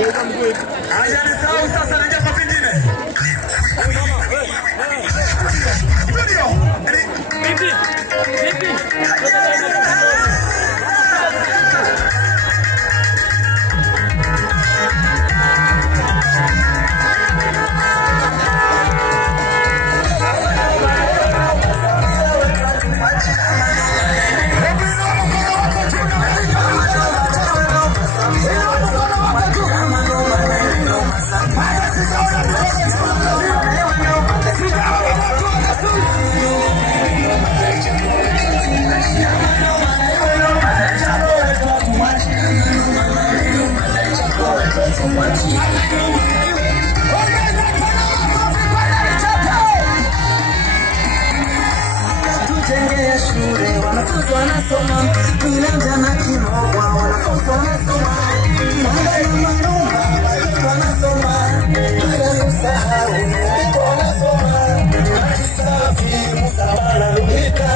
Hajanisahau sasa naja kwa vingine. Studio. Vipi? Tujenge shule wanafunzi wanasoma, milanja na kinogwa wanafunzi wanasoma, manumba watoto wanasoma, bila usahau niko wanasoma, safi msabala lumika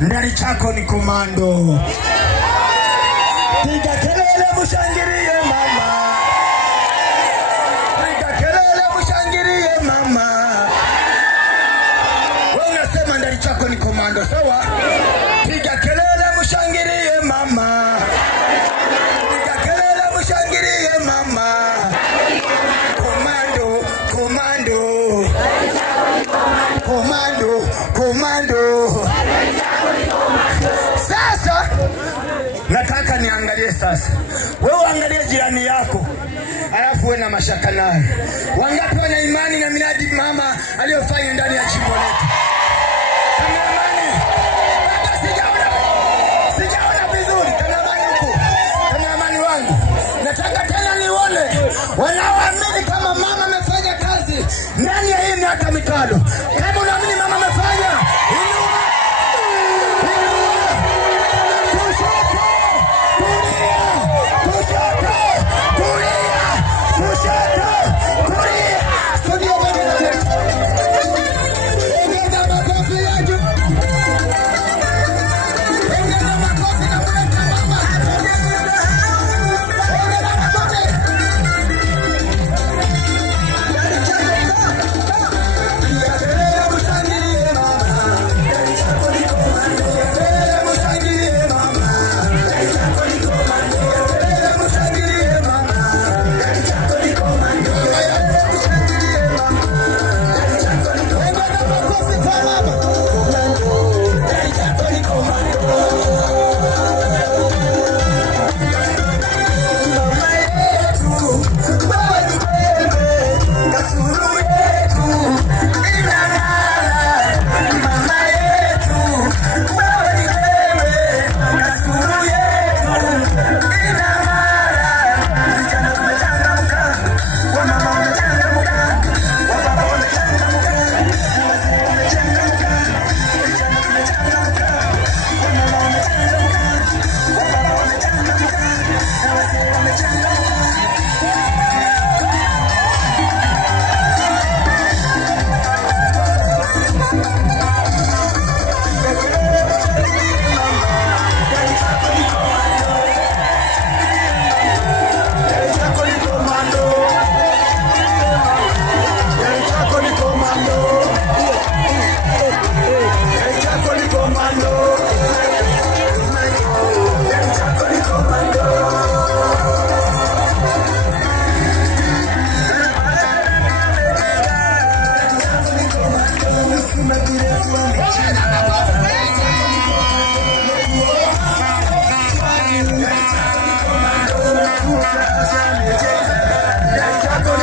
Ndari chako ni komando. Piga kelele mshangilie mama. Piga kelele mshangilie mama. Wewe unasema ndari chako ni komando, sawa? Piga kelele mshangilie mama. Piga kelele mshangilie mama. Komando, komando. Komando, komando. Sasa nataka niangalie sasa. Wewe angalia jirani yako, alafu wewe na mashaka naye. Wangapi wana imani na miradi mama aliyofanya ndani ya jimbo letu? Kameramani, hata sijaona vizuri. Kameramani wangu, nataka tena nione wanaoamini kama mama amefanya kazi ndani ya hii miaka mitano. Kama unaamini mama amefanya,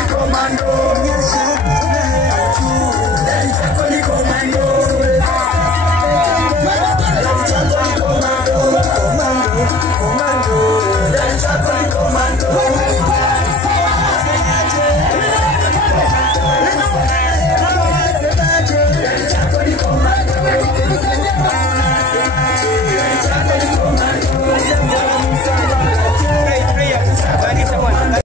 Comando.